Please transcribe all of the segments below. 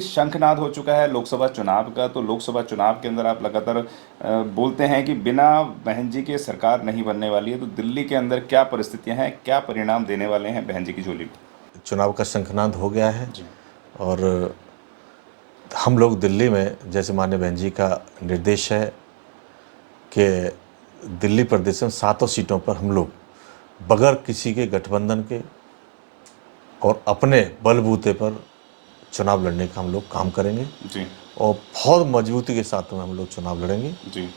शंखनाद हो चुका है लोकसभा चुनाव का, तो लोकसभा चुनाव के अंदर आप लगातार बोलते हैं कि बिना बहन जी के सरकार नहीं बनने वाली है, तो दिल्ली के अंदर क्या परिस्थितियां हैं, क्या परिणाम देने वाले हैं बहन जी की झोली में? चुनाव का शंखनाद हो गया है जी। और हम लोग दिल्ली में, जैसे माननीय बहन जी का निर्देश है कि दिल्ली प्रदेश में 7 सीटों पर हम लोग बगैर किसी के गठबंधन के और अपने बलबूते पर चुनाव लड़ने का हम लोग काम करेंगे जी। और बहुत मजबूती के साथ में हम लोग चुनाव लड़ेंगे। जी।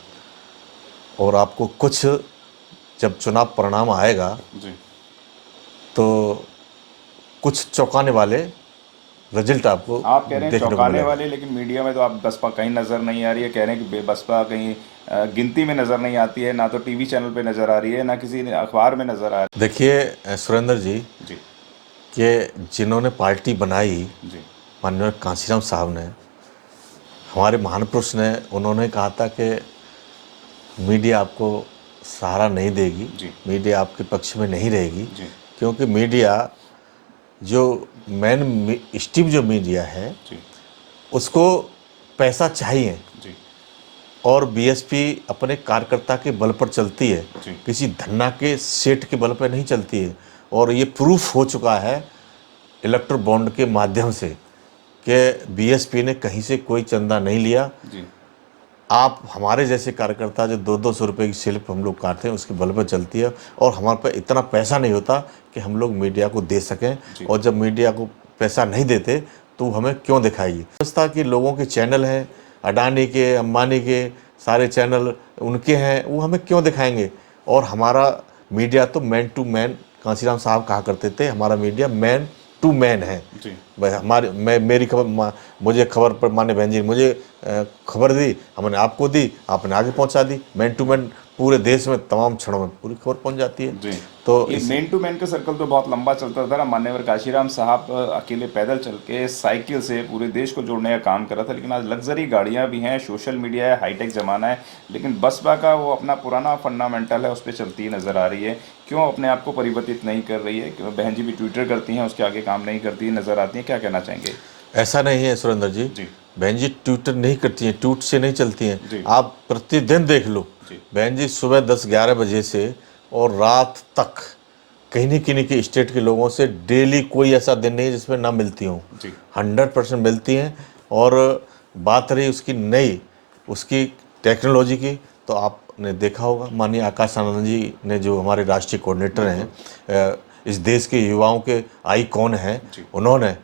और आपको कुछ, जब चुनाव परिणाम आएगा जी। तो कुछ चौंकाने वाले रिजल्ट आपको आप कह रहे हैं देखने को चौंकाने मिलेगा। वाले, लेकिन मीडिया में तो आप बसपा कहीं नज़र नहीं आ रही है, कह रहे हैं कि बसपा कहीं गिनती में नज़र नहीं आती है, ना तो टीवी चैनल पे नज़र आ रही है, ना किसी अखबार में नज़र आ रही देखिए सुरेंद्र जी, है। जी। कि जिन्होंने पार्टी बनाई, जी। माननीय कांशीराम साहब ने, हमारे महान पुरुष ने, उन्होंने कहा था कि मीडिया आपको सहारा नहीं देगी, जी। मीडिया आपके पक्ष में नहीं रहेगी, जी। क्योंकि मीडिया जो मेन स्ट्रीम जो मीडिया है जी। उसको पैसा चाहिए जी। और बीएसपी अपने कार्यकर्ता के बल पर चलती है, जी। किसी धन्ना के सेठ के बल पर नहीं चलती है। और ये प्रूफ हो चुका है इलेक्ट्रो बॉन्ड के माध्यम से कि बीएसपी ने कहीं से कोई चंदा नहीं लिया। जी। आप हमारे जैसे कार्यकर्ता जो 200-200 रुपये की स्लिप हम लोग काटते हैं उसके बल पर चलती है, और हमारे पास इतना पैसा नहीं होता कि हम लोग मीडिया को दे सकें। जी। और जब मीडिया को पैसा नहीं देते तो हमें क्यों दिखाएगी? व्यवस्था कि लोगों के चैनल हैं, अडानी के, अंबानी के, सारे चैनल उनके हैं, वो हमें क्यों दिखाएंगे? और हमारा मीडिया तो मैन टू मैन, कांशीराम साहब कहा करते थे, हमारा मीडिया मैन टू मैन है। जी। भाई हमारे मैं मेरी खबर, मुझे खबर पर माने बहन जी ने मुझे खबर दी, हमने आपको दी, आपने आगे पहुंचा दी। मैन टू मैन पूरे देश में तमाम क्षणों में पूरी खबर पहुंच जाती है। जी। तो ये इस मैन टू मैन का सर्कल तो बहुत लंबा चलता था ना। मान्यवर काशीराम साहब अकेले पैदल चल के साइकिल से पूरे देश को जोड़ने का काम कर रहा था, लेकिन आज लग्जरी गाड़ियां भी हैं, सोशल मीडिया है, हाईटेक ज़माना है, लेकिन बसपा का वो अपना पुराना फंडामेंटल है, उस पर चलती ही नज़र आ रही है। क्यों अपने आप को परिवर्तित नहीं कर रही है? क्यों बहन जी भी ट्विटर करती हैं, उसके आगे काम नहीं करती नज़र आती हैं? क्या कहना चाहेंगे? ऐसा नहीं है सुरेंद्र जी, जी। बहन जी ट्विटर नहीं करती हैं, ट्वीट से नहीं चलती हैं। जी। आप प्रतिदिन देख लो, जी। बहन जी सुबह 10-11 बजे से और रात तक कहीं के स्टेट के लोगों से डेली कोई ऐसा दिन नहीं है जिसमें ना मिलती हूँ। जी। 100% मिलती हैं। और बात रही उसकी नई, उसकी टेक्नोलॉजी की, तो आपने देखा होगा माननीय आकाश आनंद जी ने, जो हमारे राष्ट्रीय कोऑर्डिनेटर बिल्कुल। हैं, इस देश के युवाओं के आइकॉन हैं, जी। उन्होंने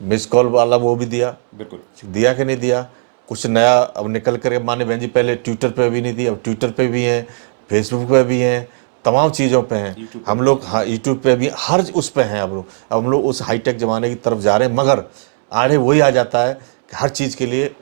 मिस कॉल वाला वो भी दिया, बिल्कुल। दिया कि नहीं दिया? कुछ नया अब निकल कर, माननीय बहन जी पहले ट्विटर पे भी नहीं थी, अब ट्विटर पे भी हैं, फेसबुक पे भी हैं, तमाम चीज़ों पे हैं। यूट्यूब पे हम भी। लोग, हाँ, यूट्यूब पे भी, हर उस पे हैं। अब हम लोग उस हाईटेक ज़माने की तरफ जा रहे हैं, मगर आड़े वही आ जाता है कि हर चीज़ के लिए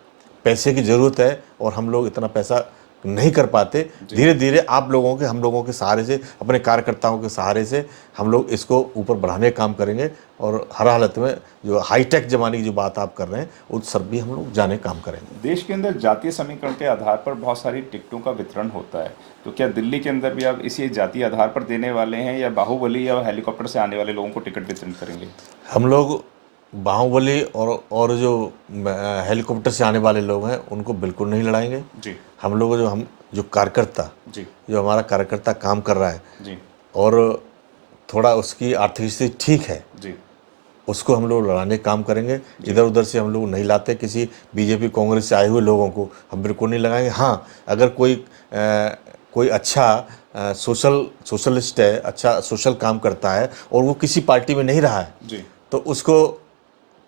पैसे की ज़रूरत है और हम लोग इतना पैसा नहीं कर पाते। जी। धीरे धीरे आप लोगों के, हम लोगों के सहारे से, अपने कार्यकर्ताओं के सहारे से हम लोग इसको ऊपर बढ़ाने का काम करेंगे। और हर हालत में जो हाईटेक ज़माने की जो बात आप कर रहे हैं उस सब भी हम लोग जाने का काम करेंगे। देश के अंदर जातीय समीकरण के आधार पर बहुत सारी टिकटों का वितरण होता है, तो क्या दिल्ली के अंदर भी आप इसी जातीय आधार पर देने वाले हैं, या बाहुबली या हेलीकॉप्टर से आने वाले लोगों को टिकट वितरण करेंगे? हम लोग बाहुबली और जो हेलीकॉप्टर से आने वाले लोग हैं उनको बिल्कुल नहीं लड़ाएंगे। जी। हम लोग जो कार्यकर्ता, जी। जो हमारा कार्यकर्ता काम कर रहा है जी। और थोड़ा उसकी आर्थिक स्थिति ठीक है, जी। उसको हम लोग लड़ाने का काम करेंगे। जी। इधर उधर से हम लोग नहीं लाते, किसी बीजेपी कांग्रेस से आए हुए लोगों को हम बिल्कुल नहीं लगाएंगे। हाँ, अगर कोई अच्छा सोशलिस्ट है, अच्छा सोशल काम करता है और वो किसी पार्टी में नहीं रहा है, जी। तो उसको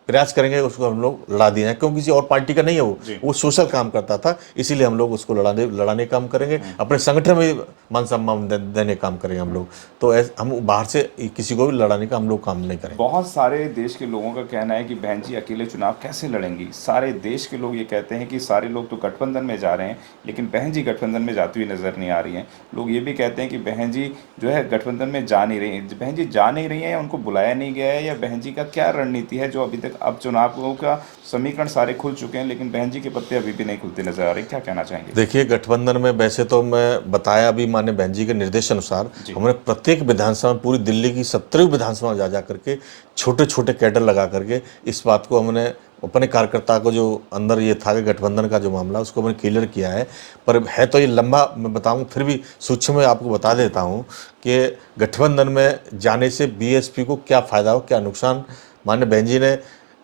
प्रयास करेंगे, उसको हम लोग लड़ा दिए हैं। क्यों? किसी और पार्टी का नहीं है, जी। वो सोशल काम करता था, इसीलिए हम लोग उसको लड़ाने का काम करेंगे। अपने संगठन में मान सम्मान देने का काम करेंगे हम लोग। तो हम बाहर से किसी को भी लड़ाने का हम लोग काम नहीं करेंगे। बहुत सारे देश के लोगों का कहना है कि बहन जी अकेले चुनाव कैसे लड़ेंगी। सारे देश के लोग ये कहते हैं कि सारे लोग तो गठबंधन में जा रहे हैं, लेकिन बहन जी गठबंधन में जाती हुई नज़र नहीं आ रही हैं। लोग ये भी कहते हैं कि बहन जी जो है गठबंधन में जा नहीं रही हैं। बहन जी जा नहीं रही हैं, या उनको बुलाया नहीं गया है, या बहन जी का क्या रणनीति है जो अभी तक, अब चुनावों का समीकरण सारे खुल चुके हैं, लेकिन बहन जी के पत्ते अभी भी नहीं खुलते नजर आ रहे? क्या कहना चाहेंगे? देखिए, गठबंधन में वैसे तो मैं बताया अभी माननीय बहन जी के निर्देश अनुसार, जी। हमने प्रत्येक विधानसभा में, पूरी दिल्ली की 17 विधानसभा में जा करके छोटे छोटे कैडर लगा करके इस बात को हमने अपने कार्यकर्ता को जो अंदर ये था कि गठबंधन का जो मामला उसको मैंने क्लियर किया है। पर है तो ये लंबा, मैं बताऊं फिर भी सूक्ष्म में आपको बता देता हूं कि गठबंधन में जाने से बीएसपी को क्या फ़ायदा हो, क्या नुकसान। माननीय बहन जी ने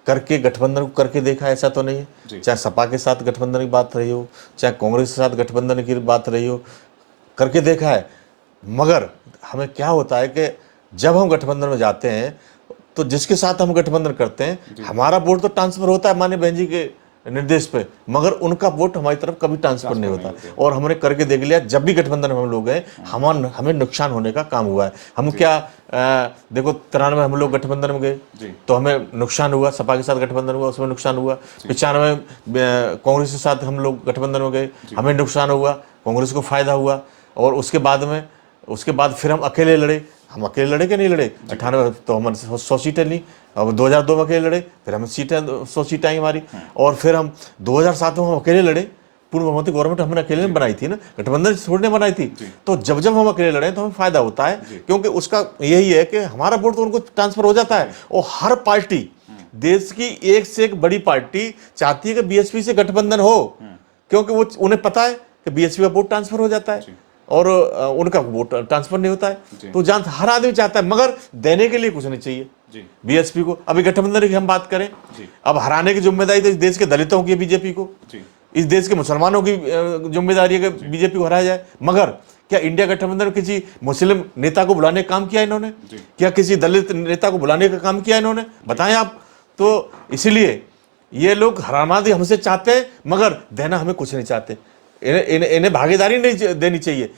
करके गठबंधन को करके देखा, ऐसा तो नहीं है। चाहे सपा के साथ गठबंधन की बात रही हो, चाहे कांग्रेस के साथ गठबंधन की बात रही हो, करके देखा है। मगर हमें क्या होता है कि जब हम गठबंधन में जाते हैं तो जिसके साथ हम गठबंधन करते हैं हमारा वोट तो ट्रांसफर होता है माननीय बहन जी के निर्देश पे, मगर उनका वोट हमारी तरफ कभी ट्रांसफर नहीं होता। और हमने करके देख लिया, जब भी गठबंधन में हम लोग गए हमें नुकसान होने का काम हुआ है। हम क्या देखो 93 में हम लोग गठबंधन में गए तो हमें नुकसान हुआ, सपा के साथ गठबंधन हुआ उसमें नुकसान हुआ। 95 कांग्रेस के साथ हम लोग गठबंधन में गए, हमें नुकसान हुआ, कांग्रेस को फायदा हुआ। और उसके बाद फिर हम अकेले लड़े। हम अकेले लड़े कि नहीं लड़े? 98 तो हमारे 100 सीटें ली। अब 2002 में अकेले लड़े, फिर हमें सीटें 100 सीटें आई हमारी। और फिर हम 2007 में हम अकेले लड़े। पूर्ण बहुमत गवर्नमेंट हमने अकेले बनाई थी ना, गठबंधन छोड़ने बनाई थी। तो जब हम अकेले लड़े तो हमें फायदा होता है, क्योंकि उसका यही है कि हमारा वोट तो उनको ट्रांसफर हो जाता है। और हर पार्टी, देश की एक से एक बड़ी पार्टी चाहती है कि बीएसपी से गठबंधन हो, क्योंकि वो उन्हें पता है कि बीएसपी का वोट ट्रांसफर हो जाता है और उनका वोट ट्रांसफर नहीं होता है। तो जान हर आदमी चाहता है, मगर देने के लिए कुछ नहीं चाहिए बीएसपी को। अभी गठबंधन की हम बात करें, अब हराने की जिम्मेदारी तो इस देश के दलितों की है बीजेपी को, इस देश के मुसलमानों की जिम्मेदारी है कि बीजेपी को हराया जाए। मगर क्या इंडिया गठबंधन में किसी मुस्लिम नेता को बुलाने का काम किया इन्होंने? क्या किसी दलित नेता को बुलाने का काम किया इन्होंने? बताएं आप। तो इसलिए ये लोग हराना हमसे चाहते हैं, मगर देना हमें कुछ नहीं चाहते। इन्हें भागीदारी नहीं देनी चाहिए,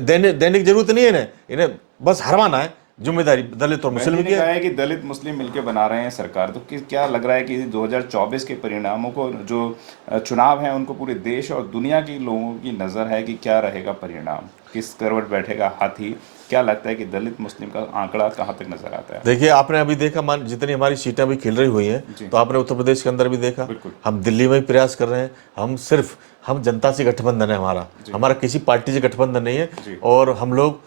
देने की जरूरत नहीं है इन्हें बस हरवाना है। जिम्मेदारी दलित और मुस्लिम की है कि दलित मुस्लिम मिलकर बना रहे हैं सरकार। तो क्या लग रहा है कि 2024 के परिणामों को, जो चुनाव हैं, उनको पूरे देश और दुनिया के लोगों की नज़र है कि क्या रहेगा परिणाम, किस करवट बैठेगा हाथी? क्या लगता है कि दलित मुस्लिम का आंकड़ा कहाँ तक नजर आता है? देखिए, आपने अभी देखा जितनी हमारी सीटें अभी खिल रही हुई हैं, तो आपने उत्तर प्रदेश के अंदर भी देखा। हम दिल्ली में भी प्रयास कर रहे हैं। हम जनता से गठबंधन है हमारा किसी पार्टी से गठबंधन नहीं है। और हम लोग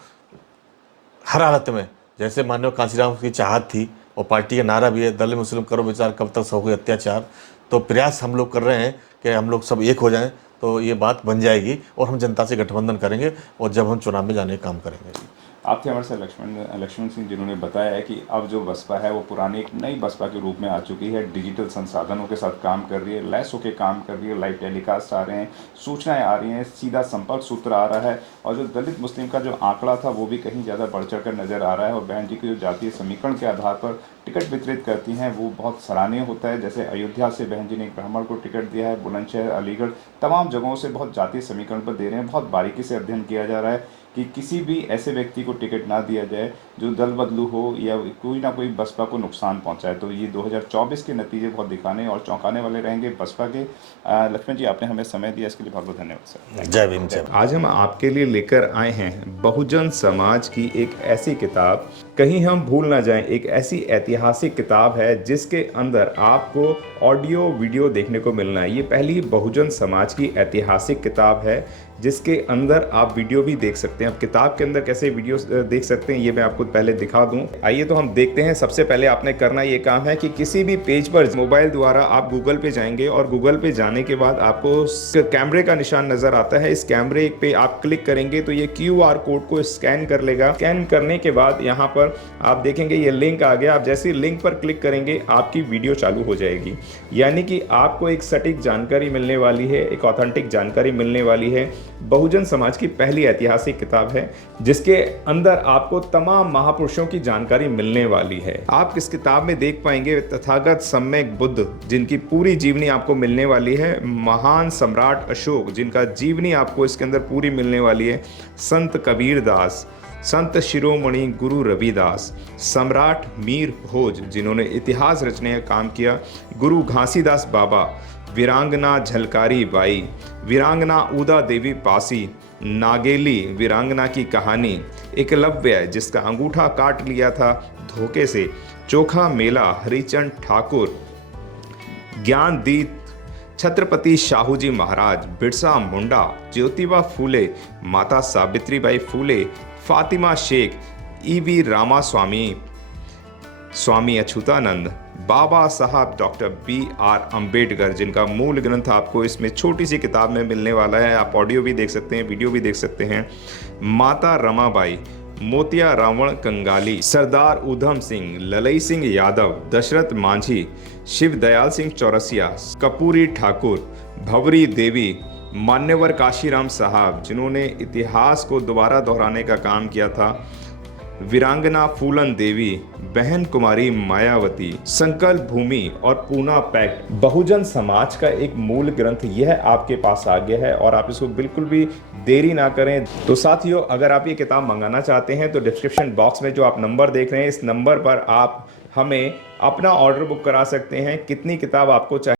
हर हालत में, जैसे माननीय कांशीराम की चाहत थी और पार्टी का नारा भी है, दलित मुस्लिम करो विचार कब तक सहोगे अत्याचार। तो प्रयास हम लोग कर रहे हैं कि हम लोग सब एक हो जाएं तो ये बात बन जाएगी और हम जनता से गठबंधन करेंगे और जब हम चुनाव में जाने का काम करेंगे। आप थे हमारे साथ लक्ष्मण सिंह, जिन्होंने बताया है कि अब जो बसपा है वो पुरानी एक नई बसपा के रूप में आ चुकी है। डिजिटल संसाधनों के साथ काम कर रही है, लैस होकर काम कर रही है, लाइव टेलीकास्ट आ रहे हैं, सूचनाएं आ रही हैं, सीधा संपर्क सूत्र आ रहा है। और जो दलित मुस्लिम का जो आंकड़ा था वो भी कहीं ज़्यादा बढ़ चढ़ कर नज़र आ रहा है। और बहन जी की जो जातीय समीकरण के आधार पर टिकट वितरित करती हैं वो बहुत सराहनीय होता है। जैसे अयोध्या से बहन जी ने एक ब्राह्मण को टिकट दिया है, बुलंदशहर, अलीगढ़, तमाम जगहों से बहुत जातीय समीकरण पर दे रहे हैं। बहुत बारीकी से अध्ययन किया जा रहा है कि किसी भी ऐसे व्यक्ति को टिकट ना दिया जाए जो दल बदलू हो या कोई ना कोई बसपा को नुकसान पहुंचाए। तो ये 2024 के नतीजे बहुत दिखाने और चौंकाने वाले रहेंगे बसपा के। लक्ष्मण जी, आपने हमें समय दिया, इसके लिए बहुत बहुत धन्यवाद सर। जय भीम। जय। आज हम आपके लिए लेकर आए हैं बहुजन समाज की एक ऐसी किताब, कहीं हम भूल ना जाएं, एक ऐसी ऐतिहासिक किताब है जिसके अंदर आपको ऑडियो वीडियो देखने को मिलना है। ये पहली बहुजन समाज की ऐतिहासिक किताब है जिसके अंदर आप वीडियो भी देख सकते हैं। अब किताब के अंदर कैसे वीडियो देख सकते हैं ये मैं आपको पहले दिखा दूं। आइए तो हम देखते हैं। सबसे पहले आपने करना ये काम है कि किसी भी पेज पर मोबाइल द्वारा आप गूगल पे जाएंगे और गूगल पे जाने के बाद आपको कैमरे का निशान नजर आता है। इस कैमरे पे आप क्लिक करेंगे तो ये QR कोड को स्कैन कर लेगा। स्कैन करने के बाद यहाँ पर आप देखेंगे ये लिंक आ गया। आप जैसे लिंक पर क्लिक करेंगे आपकी वीडियो चालू हो जाएगी, यानी कि आपको एक सटीक जानकारी मिलने वाली है, एक ऑथेंटिक जानकारी मिलने वाली है। बहुजन समाज की पहली ऐतिहासिक किताब है जिसके अंदर आपको तमाम महापुरुषों की जानकारी मिलने वाली है। आप इस किताब में देख पाएंगे तथागत सम्यक बुद्ध, जिनकी पूरी जीवनी आपको मिलने वाली है। महान सम्राट अशोक, जिनका जीवनी आपको इसके अंदर पूरी मिलने वाली है। संत कबीर दास, संत शिरोमणि गुरु रविदास, सम्राट मीर भोज, जिन्होंने इतिहास रचने का काम किया। गुरु घासीदास बाबा, वीरांगना झलकारी बाई, वीरांगना उदा देवी पासी, नागेली वीरांगना की कहानी, एकलव्य जिसका अंगूठा काट लिया था धोखे से, चोखा मेला हरिचंद ठाकुर, ज्ञानदीप छत्रपति शाहूजी महाराज, बिरसा मुंडा, ज्योतिबा फूले, माता सावित्रीबाई फूले, फातिमा शेख, EV रामास्वामी, स्वामी अच्युतानंद, बाबा साहब डॉक्टर BR अम्बेडकर, जिनका मूल ग्रंथ आपको इसमें छोटी सी किताब में मिलने वाला है। आप ऑडियो भी देख सकते हैं, वीडियो भी देख सकते हैं। माता रमाबाई, मोतिया रावण कंगाली, सरदार उधम सिंह, ललई सिंह यादव, दशरथ मांझी, शिव दयाल सिंह चौरसिया, कपूरी ठाकुर, भवरी देवी, मान्यवर काशीराम साहब, जिन्होंने इतिहास को दोबारा दोहराने का काम किया था, वीरांगना फूलन देवी, बहन कुमारी मायावती, संकल्प भूमि और पूना पैक्ट। बहुजन समाज का एक मूल ग्रंथ यह आपके पास आ गया है और आप इसको बिल्कुल भी देरी ना करें। तो साथियों, अगर आप ये किताब मंगाना चाहते हैं तो डिस्क्रिप्शन बॉक्स में जो आप नंबर देख रहे हैं, इस नंबर पर आप हमें अपना ऑर्डर बुक करा सकते हैं। कितनी किताब आपको चाहिए